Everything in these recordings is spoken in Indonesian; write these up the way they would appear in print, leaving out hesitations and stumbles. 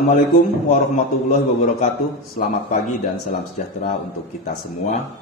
Assalamualaikum warahmatullahi wabarakatuh. Selamat pagi dan salam sejahtera untuk kita semua.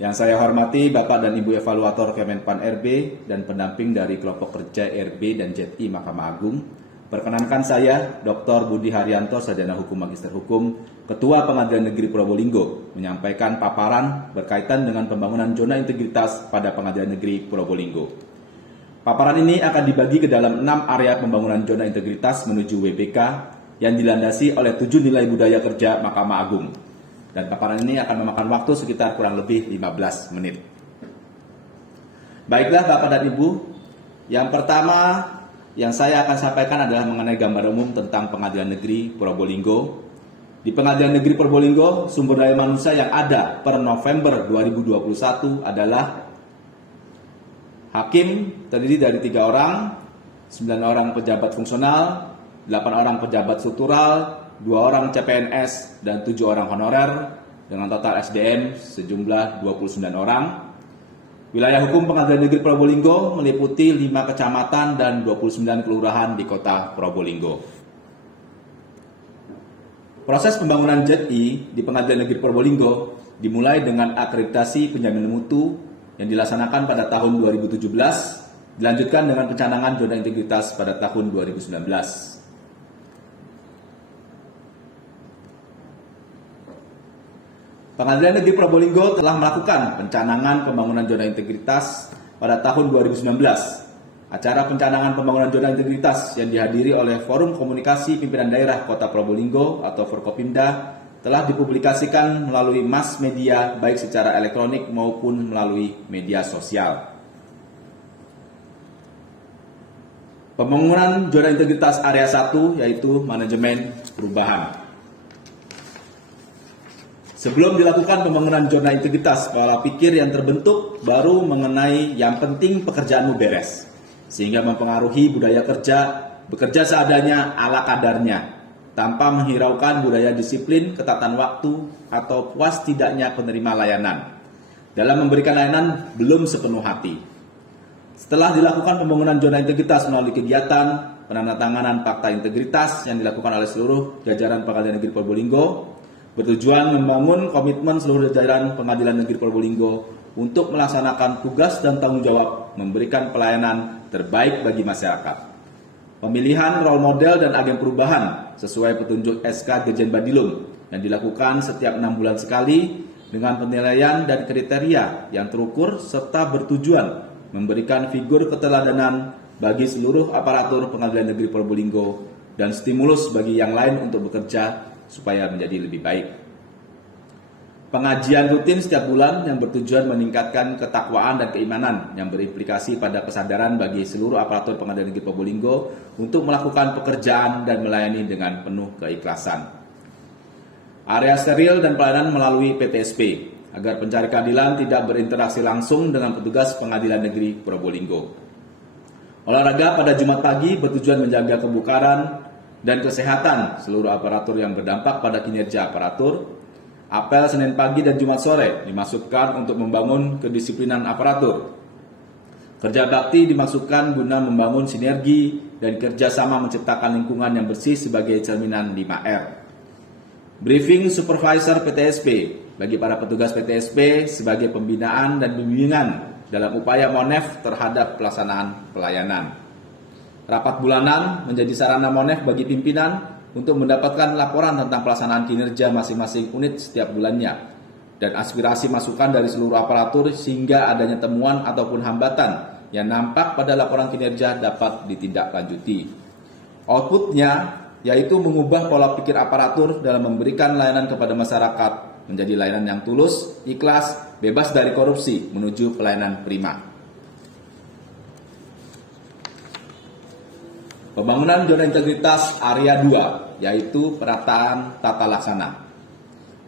Yang saya hormati Bapak dan Ibu Evaluator Kemenpan RB dan pendamping dari kelompok kerja RB dan ZI Mahkamah Agung. Perkenankan saya Dr. Budi Haryanto, Sarjana Hukum Magister Hukum, Ketua Pengadilan Negeri Probolinggo, menyampaikan paparan berkaitan dengan pembangunan zona integritas pada Pengadilan Negeri Probolinggo. Paparan ini akan dibagi ke dalam 6 area pembangunan zona integritas menuju WBK yang dilandasi oleh 7 nilai budaya kerja Mahkamah Agung. Dan paparan ini akan memakan waktu sekitar kurang lebih 15 menit. Baiklah Bapak dan Ibu, yang pertama yang saya akan sampaikan adalah mengenai gambar umum tentang Pengadilan Negeri Probolinggo. Di Pengadilan Negeri Probolinggo, sumber daya manusia yang ada per November 2021 adalah hakim terdiri dari 3 orang, 9 orang pejabat fungsional, 8 orang pejabat struktural, 2 orang CPNS, dan 7 orang honorer, dengan total SDM sejumlah 29 orang. Wilayah hukum Pengadilan Negeri Probolinggo meliputi 5 kecamatan dan 29 kelurahan di kota Probolinggo. Proses pembangunan ZI di Pengadilan Negeri Probolinggo dimulai dengan akreditasi penjaminan mutu yang dilaksanakan pada tahun 2017, dilanjutkan dengan pencanangan zona integritas pada tahun 2019. Pengadilan Negeri Probolinggo telah melakukan pencanangan pembangunan zona integritas pada tahun 2019. Acara pencanangan pembangunan zona integritas yang dihadiri oleh Forum Komunikasi Pimpinan Daerah Kota Probolinggo atau Forkopimda telah dipublikasikan melalui mass media baik secara elektronik maupun melalui media sosial. Pembangunan zona integritas area 1 yaitu manajemen perubahan. Sebelum dilakukan pembangunan zona integritas, pola pikir yang terbentuk baru mengenai yang penting pekerjaanmu beres, sehingga mempengaruhi budaya kerja, bekerja seadanya ala kadarnya, tanpa menghiraukan budaya disiplin, ketatan waktu, atau puas tidaknya penerima layanan. Dalam memberikan layanan belum sepenuh hati. Setelah dilakukan pembangunan zona integritas melalui kegiatan penandatanganan fakta integritas yang dilakukan oleh seluruh jajaran Pengadilan Negeri Probolinggo, bertujuan membangun komitmen seluruh jajaran Pengadilan Negeri Probolinggo untuk melaksanakan tugas dan tanggung jawab memberikan pelayanan terbaik bagi masyarakat. Pemilihan role model dan agen perubahan sesuai petunjuk SK Dirjen Badilum yang dilakukan setiap 6 bulan sekali dengan penilaian dan kriteria yang terukur serta bertujuan memberikan figur keteladanan bagi seluruh aparatur Pengadilan Negeri Probolinggo dan stimulus bagi yang lain untuk bekerja supaya menjadi lebih baik. Pengajian rutin setiap bulan yang bertujuan meningkatkan ketakwaan dan keimanan yang berimplikasi pada kesadaran bagi seluruh aparatur Pengadilan Negeri Probolinggo untuk melakukan pekerjaan dan melayani dengan penuh keikhlasan. Area steril dan pelayanan melalui PTSP agar pencari keadilan tidak berinteraksi langsung dengan petugas Pengadilan Negeri Probolinggo. Olahraga pada Jumat pagi bertujuan menjaga kebugaran dan kesehatan seluruh aparatur yang berdampak pada kinerja aparatur. Apel Senin pagi dan Jumat sore dimasukkan untuk membangun kedisiplinan aparatur. Kerja bakti dimasukkan guna membangun sinergi dan kerjasama menciptakan lingkungan yang bersih sebagai cerminan 5R. Briefing Supervisor PTSP bagi para petugas PTSP sebagai pembinaan dan bimbingan dalam upaya MONEF terhadap pelaksanaan pelayanan. Rapat bulanan menjadi sarana MONEF bagi pimpinan untuk mendapatkan laporan tentang pelaksanaan kinerja masing-masing unit setiap bulannya dan aspirasi masukan dari seluruh aparatur sehingga adanya temuan ataupun hambatan yang nampak pada laporan kinerja dapat ditindaklanjuti. Outputnya yaitu mengubah pola pikir aparatur dalam memberikan layanan kepada masyarakat menjadi layanan yang tulus, ikhlas, bebas dari korupsi menuju pelayanan prima. Pembangunan zona integritas area 2, yaitu perataan tata laksana.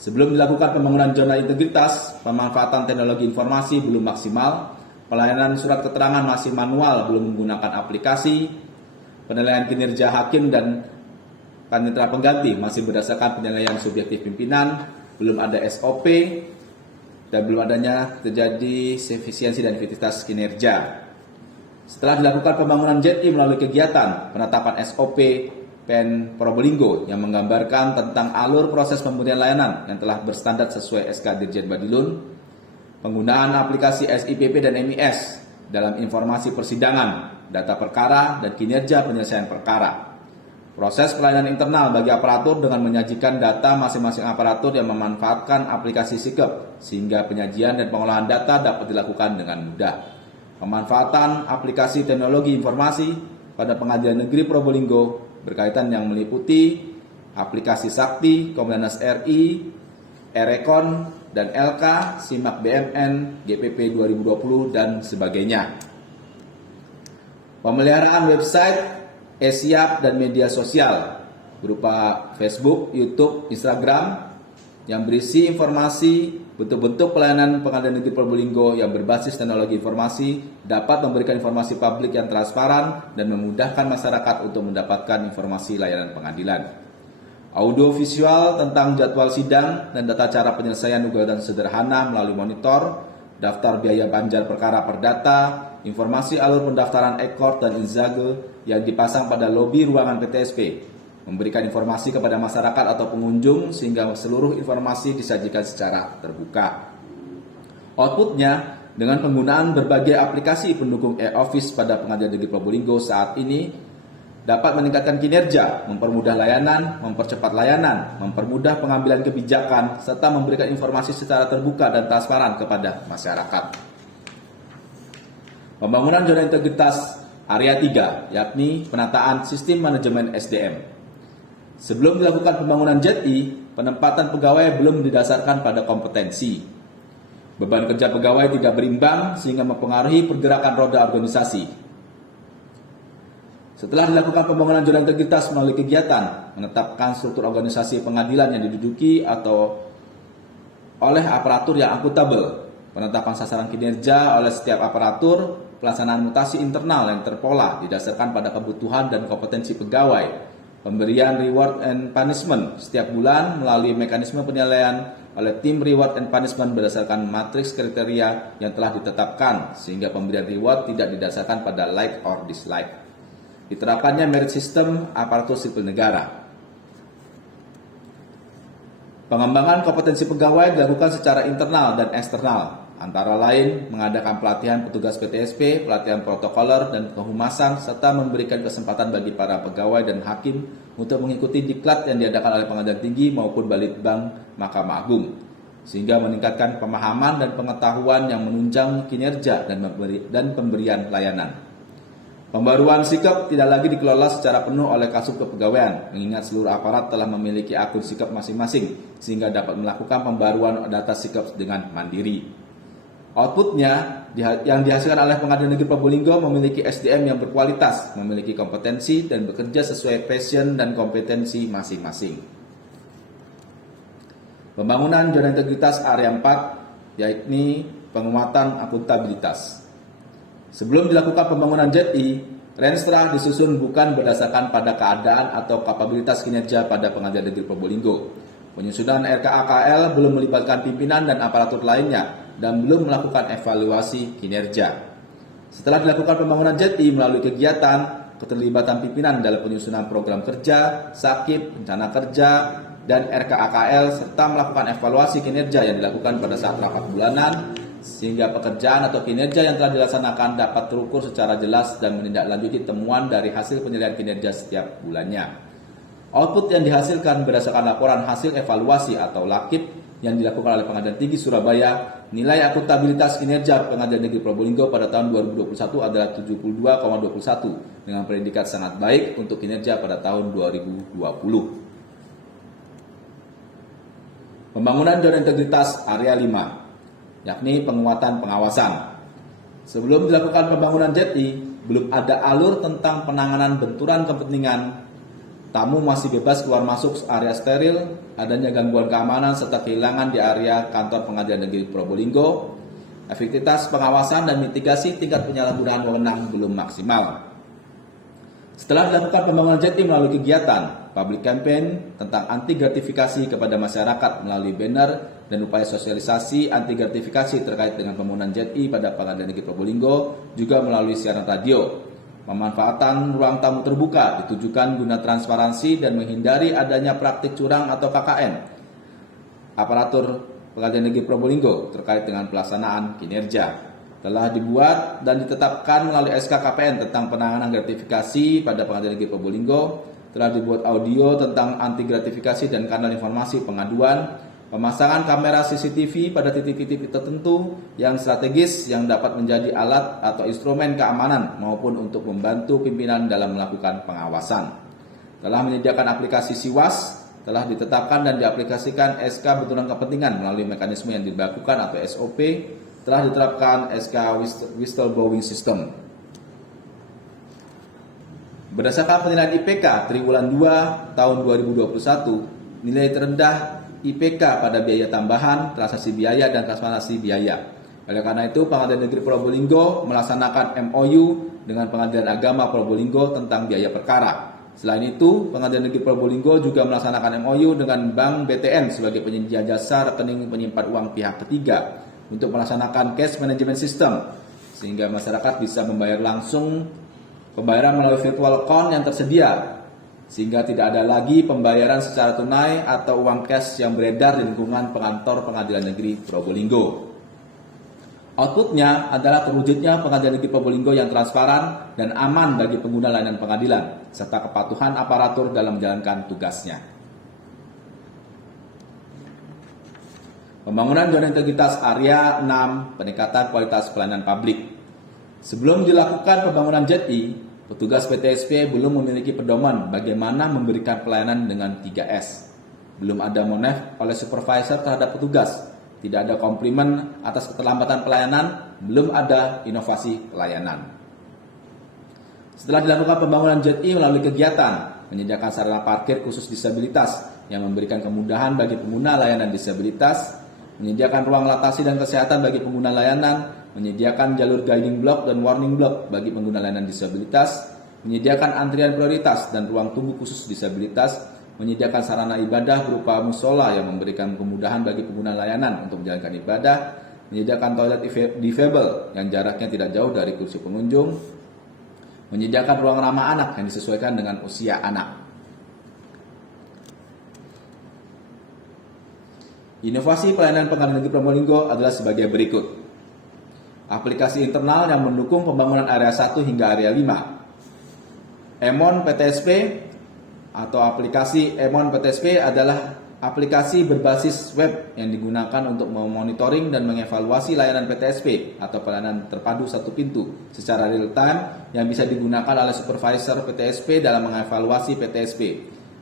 Sebelum dilakukan pembangunan zona integritas, pemanfaatan teknologi informasi belum maksimal, pelayanan surat keterangan masih manual, belum menggunakan aplikasi, penilaian kinerja hakim dan panitera pengganti masih berdasarkan penilaian subjektif pimpinan, belum ada SOP, dan belum adanya terjadi efisiensi dan efektivitas kinerja. Setelah dilakukan pembangunan ZI melalui kegiatan penetapan SOP PN Probolinggo yang menggambarkan tentang alur proses pemberian layanan yang telah berstandar sesuai SK Dirjen Badilun, penggunaan aplikasi SIPP dan MIS dalam informasi persidangan, data perkara, dan kinerja penyelesaian perkara. Proses pelayanan internal bagi aparatur dengan menyajikan data masing-masing aparatur yang memanfaatkan aplikasi SIKEP sehingga penyajian dan pengolahan data dapat dilakukan dengan mudah. Pemanfaatan aplikasi teknologi informasi pada Pengadilan Negeri Probolinggo berkaitan yang meliputi aplikasi Sakti, Kompolnas RI, Erekon, dan LK, SIMAK BMN, GPP 2020, dan sebagainya. Pemeliharaan website, e-siap, dan media sosial berupa Facebook, YouTube, Instagram yang berisi informasi bentuk-bentuk pelayanan Pengadilan Negeri Probolinggo yang berbasis teknologi informasi dapat memberikan informasi publik yang transparan dan memudahkan masyarakat untuk mendapatkan informasi layanan pengadilan. Audio visual tentang jadwal sidang dan tata cara penyelesaian gugatan sederhana melalui monitor, daftar biaya banjar perkara perdata, informasi alur pendaftaran ekor dan inzage yang dipasang pada lobi ruangan PTSP, memberikan informasi kepada masyarakat atau pengunjung sehingga seluruh informasi disajikan secara terbuka. Outputnya, dengan penggunaan berbagai aplikasi pendukung e-office pada Pengadilan Negeri Probolinggo saat ini dapat meningkatkan kinerja, mempermudah layanan, mempercepat layanan, mempermudah pengambilan kebijakan, serta memberikan informasi secara terbuka dan transparan kepada masyarakat. Pembangunan zona integritas area 3, yakni penataan sistem manajemen SDM. Sebelum dilakukan pembangunan JETI, penempatan pegawai belum didasarkan pada kompetensi. Beban kerja pegawai tidak berimbang sehingga mempengaruhi pergerakan roda organisasi. Setelah dilakukan pembangunan zona integritas melalui kegiatan, menetapkan struktur organisasi pengadilan yang diduduki atau oleh aparatur yang akuntabel, penetapan sasaran kinerja oleh setiap aparatur, pelaksanaan mutasi internal yang terpola didasarkan pada kebutuhan dan kompetensi pegawai, pemberian reward and punishment setiap bulan melalui mekanisme penilaian oleh tim reward and punishment berdasarkan matriks kriteria yang telah ditetapkan sehingga pemberian reward tidak didasarkan pada like or dislike. Diterapkannya merit system aparatur sipil negara. Pengembangan kompetensi pegawai dilakukan secara internal dan eksternal, antara lain mengadakan pelatihan petugas PTSP, pelatihan protokoler dan kehumasan, serta memberikan kesempatan bagi para pegawai dan hakim untuk mengikuti diklat yang diadakan oleh Pengadilan Tinggi maupun Balitbang Mahkamah Agung, sehingga meningkatkan pemahaman dan pengetahuan yang menunjang kinerja dan pemberian layanan. Pembaruan SIKEP tidak lagi dikelola secara penuh oleh Kasub Kepegawaian, mengingat seluruh aparat telah memiliki akun SIKEP masing-masing, sehingga dapat melakukan pembaruan data SIKEP dengan mandiri. Outputnya, yang dihasilkan oleh Pengadilan Negeri Probolinggo memiliki SDM yang berkualitas, memiliki kompetensi, dan bekerja sesuai passion dan kompetensi masing-masing. Pembangunan zona integritas area 4, yakni penguatan akuntabilitas. Sebelum dilakukan pembangunan JETI, Renstra disusun bukan berdasarkan pada keadaan atau kapabilitas kinerja pada Pengadilan Negeri Probolinggo. Penyusunan RKAKL belum melibatkan pimpinan dan aparatur lainnya dan belum melakukan evaluasi kinerja. Setelah dilakukan pembangunan JETI melalui kegiatan, keterlibatan pimpinan dalam penyusunan program kerja, sakit, rencana kerja, dan RKAKL, serta melakukan evaluasi kinerja yang dilakukan pada saat rapat bulanan, sehingga pekerjaan atau kinerja yang telah dilaksanakan dapat terukur secara jelas dan menindaklanjuti temuan dari hasil penilaian kinerja setiap bulannya. Output yang dihasilkan berdasarkan laporan hasil evaluasi atau LAKIP yang dilakukan oleh Pengadilan Tinggi Surabaya, nilai akuntabilitas kinerja Pengadilan Negeri Probolinggo pada tahun 2021 adalah 72,21 dengan predikat sangat baik untuk kinerja pada tahun 2020. Pembangunan zona integritas area 5, yakni penguatan pengawasan. Sebelum dilakukan pembangunan JETI, belum ada alur tentang penanganan benturan kepentingan. Tamu masih bebas keluar masuk area steril, adanya gangguan keamanan serta kehilangan di area kantor Pengadilan Negeri Probolinggo. Efektivitas pengawasan dan mitigasi tingkat penyalahgunaan wewenang belum maksimal. Setelah dilakukan pembangunan JETI melalui kegiatan public campaign tentang anti gratifikasi kepada masyarakat melalui banner dan upaya sosialisasi anti gratifikasi terkait dengan pembangunan JETI pada Pengadilan Negeri Probolinggo juga melalui siaran radio, Pemanfaatan ruang tamu terbuka ditujukan guna transparansi dan menghindari adanya praktik curang atau KKN aparatur Pengadilan Negeri Probolinggo terkait dengan pelaksanaan kinerja. Telah dibuat dan ditetapkan melalui SK KPN tentang penanganan gratifikasi pada Pengadilan Negeri Probolinggo. Telah dibuat audio tentang anti gratifikasi dan kanal informasi pengaduan, pemasangan kamera CCTV pada titik-titik tertentu yang strategis yang dapat menjadi alat atau instrumen keamanan maupun untuk membantu pimpinan dalam melakukan pengawasan. Telah menyediakan aplikasi SIWAS, telah ditetapkan dan diaplikasikan SK benturan kepentingan melalui mekanisme yang dibakukan atau SOP, telah diterapkan SK Whistleblowing System. Berdasarkan penilaian IPK triwulan 2 tahun 2021, nilai terendah IPK pada biaya tambahan, transaksi biaya, dan transparansi biaya. Oleh karena itu, Pengadilan Negeri Probolinggo melaksanakan MOU dengan Pengadilan Agama Probolinggo tentang biaya perkara. Selain itu, Pengadilan Negeri Probolinggo juga melaksanakan MOU dengan Bank BTN sebagai penyedia jasa rekening penyimpan uang pihak ketiga untuk melaksanakan cash management system, sehingga masyarakat bisa membayar langsung pembayaran melalui virtual account yang tersedia, sehingga tidak ada lagi pembayaran secara tunai atau uang cash yang beredar di lingkungan kantor Pengadilan Negeri Probolinggo. Outputnya adalah terwujudnya Pengadilan Negeri Probolinggo yang transparan dan aman bagi pengguna layanan pengadilan, serta kepatuhan aparatur dalam menjalankan tugasnya. Pembangunan zona integritas area 6, peningkatan kualitas pelayanan publik. Sebelum dilakukan pembangunan JETI, petugas PTSP belum memiliki pedoman bagaimana memberikan pelayanan dengan 3S. Belum ada monef oleh supervisor terhadap petugas, tidak ada komplimen atas keterlambatan pelayanan, belum ada inovasi pelayanan. Setelah dilakukan pembangunan JETI melalui kegiatan menyediakan sarana parkir khusus disabilitas yang memberikan kemudahan bagi pengguna layanan disabilitas, menyediakan ruang latasi dan kesehatan bagi pengguna layanan, menyediakan jalur guiding block dan warning block bagi pengguna layanan disabilitas, menyediakan antrian prioritas dan ruang tunggu khusus disabilitas, menyediakan sarana ibadah berupa musola yang memberikan kemudahan bagi pengguna layanan untuk menjalankan ibadah, menyediakan toilet difabel yang jaraknya tidak jauh dari kursi pengunjung, menyediakan ruang ramah anak yang disesuaikan dengan usia anak. Inovasi pelayanan Pengadilan Negeri Probolinggo adalah sebagai berikut. Aplikasi internal yang mendukung pembangunan area 1 hingga area 5. Emon PTSP atau aplikasi Emon PTSP adalah aplikasi berbasis web yang digunakan untuk memonitoring dan mengevaluasi layanan PTSP atau pelayanan terpadu satu pintu secara real time yang bisa digunakan oleh supervisor PTSP dalam mengevaluasi PTSP.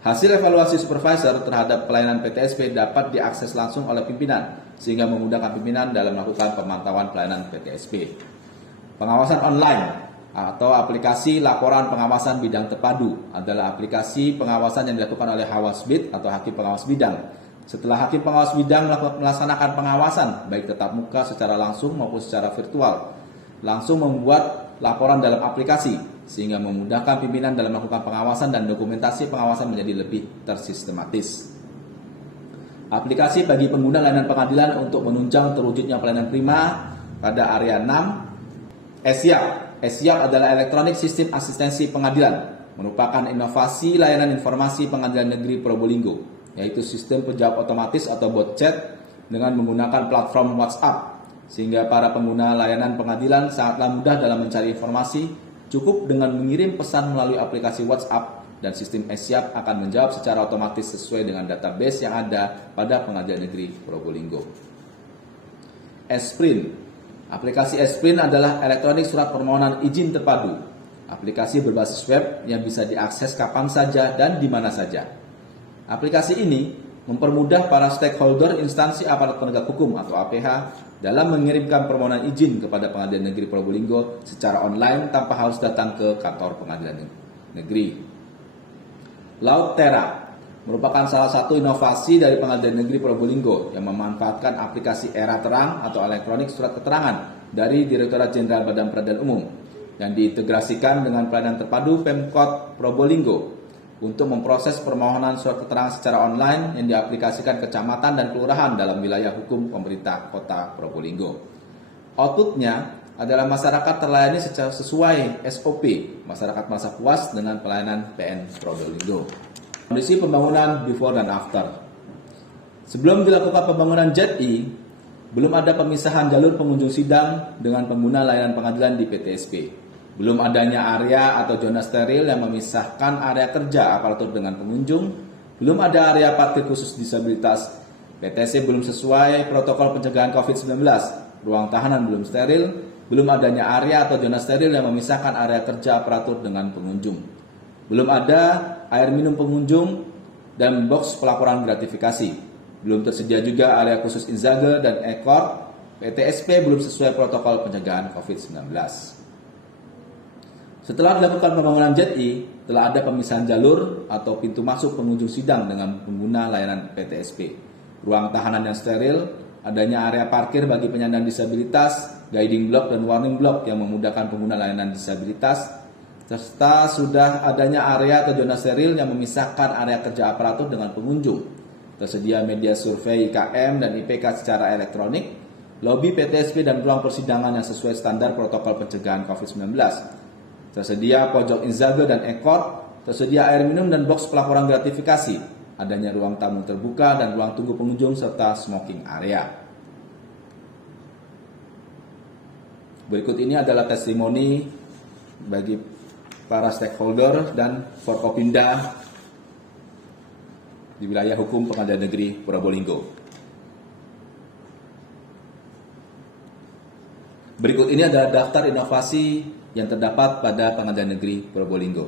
Hasil evaluasi supervisor terhadap pelayanan PTSP dapat diakses langsung oleh pimpinan, sehingga memudahkan pimpinan dalam melakukan pemantauan pelayanan PTSP. Pengawasan online atau aplikasi laporan pengawasan bidang terpadu adalah aplikasi pengawasan yang dilakukan oleh Hawasbid atau Hakim Pengawas Bidang. Setelah Hakim Pengawas Bidang melaksanakan pengawasan, baik tatap muka secara langsung maupun secara virtual, langsung membuat laporan dalam aplikasi, sehingga memudahkan pimpinan dalam melakukan pengawasan dan dokumentasi pengawasan menjadi lebih tersistematis. Aplikasi bagi pengguna layanan pengadilan untuk menunjang terwujudnya pelayanan prima pada area 6. ESIAP adalah Electronic System Asistensi Pengadilan, merupakan inovasi layanan informasi Pengadilan Negeri Probolinggo, yaitu sistem penjawab otomatis atau bot chat dengan menggunakan platform WhatsApp, sehingga para pengguna layanan pengadilan sangatlah mudah dalam mencari informasi. Cukup dengan mengirim pesan melalui aplikasi WhatsApp dan sistem ESIAP akan menjawab secara otomatis sesuai dengan database yang ada pada Pengadilan Negeri Probolinggo. Esprint. Aplikasi Esprint adalah elektronik surat permohonan izin terpadu. Aplikasi berbasis web yang bisa diakses kapan saja dan di mana saja. Aplikasi ini mempermudah para stakeholder instansi aparat penegak hukum atau APH dalam mengirimkan permohonan izin kepada Pengadilan Negeri Probolinggo secara online tanpa harus datang ke kantor Pengadilan Negeri. Lautera merupakan salah satu inovasi dari Pengadilan Negeri Probolinggo yang memanfaatkan aplikasi Era Terang atau elektronik surat keterangan dari Direktorat Jenderal Badan Peradilan Umum yang diintegrasikan dengan pelayanan terpadu Pemkot Probolinggo untuk memproses permohonan surat keterangan secara online yang diaplikasikan kecamatan dan kelurahan dalam wilayah hukum pemerintah Kota Probolinggo. Outputnya adalah masyarakat terlayani secara sesuai SOP. Masyarakat merasa puas dengan pelayanan PN Probolinggo. Kondisi pembangunan before dan after. Sebelum dilakukan pembangunan JET-I, belum ada pemisahan jalur pengunjung sidang dengan pengguna layanan pengadilan di PTSP. Belum adanya area atau zona steril yang memisahkan area kerja aparatur dengan pengunjung. Belum ada area parkir khusus disabilitas. PTSP belum sesuai protokol pencegahan COVID-19. Ruang tahanan belum steril. Belum adanya area atau zona steril yang memisahkan area kerja aparatur dengan pengunjung. Belum ada air minum pengunjung dan box pelaporan gratifikasi. Belum tersedia juga area khusus Inzaghe dan ekor. PTSP belum sesuai protokol pencegahan COVID-19. Setelah dilakukan pembangunan JET-I, telah ada pemisahan jalur atau pintu masuk pengunjung sidang dengan pengguna layanan PTSP. Ruang tahanan yang steril, adanya area parkir bagi penyandang disabilitas, guiding block dan warning block yang memudahkan pengguna layanan disabilitas, serta sudah adanya area atau zona steril yang memisahkan area kerja aparatur dengan pengunjung. Tersedia media survei IKM dan IPK secara elektronik, lobi PTSP dan ruang persidangan yang sesuai standar protokol pencegahan COVID-19. Tersedia pojok Inzaghe dan ekor, tersedia air minum dan box pelaporan gratifikasi, adanya ruang tamu terbuka dan ruang tunggu pengunjung serta smoking area. Berikut ini adalah testimoni bagi para stakeholder dan Forkopimda di wilayah hukum Pengadilan Negeri Probolinggo. Berikut ini adalah daftar inovasi yang terdapat pada Pengadilan Negeri Probolinggo.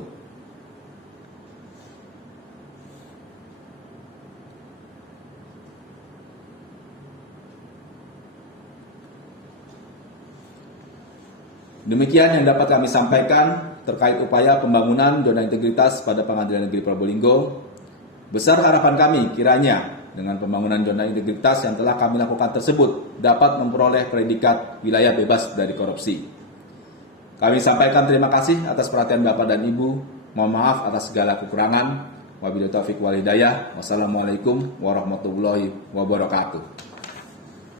Demikian yang dapat kami sampaikan terkait upaya pembangunan zona integritas pada Pengadilan Negeri Probolinggo. Besar harapan kami kiranya dengan pembangunan zona integritas yang telah kami lakukan tersebut dapat memperoleh predikat wilayah bebas dari korupsi. Kami sampaikan terima kasih atas perhatian Bapak dan Ibu. Mohon maaf atas segala kekurangan. Wabillahi taufiq wal hidayah. Wassalamualaikum warahmatullahi wabarakatuh.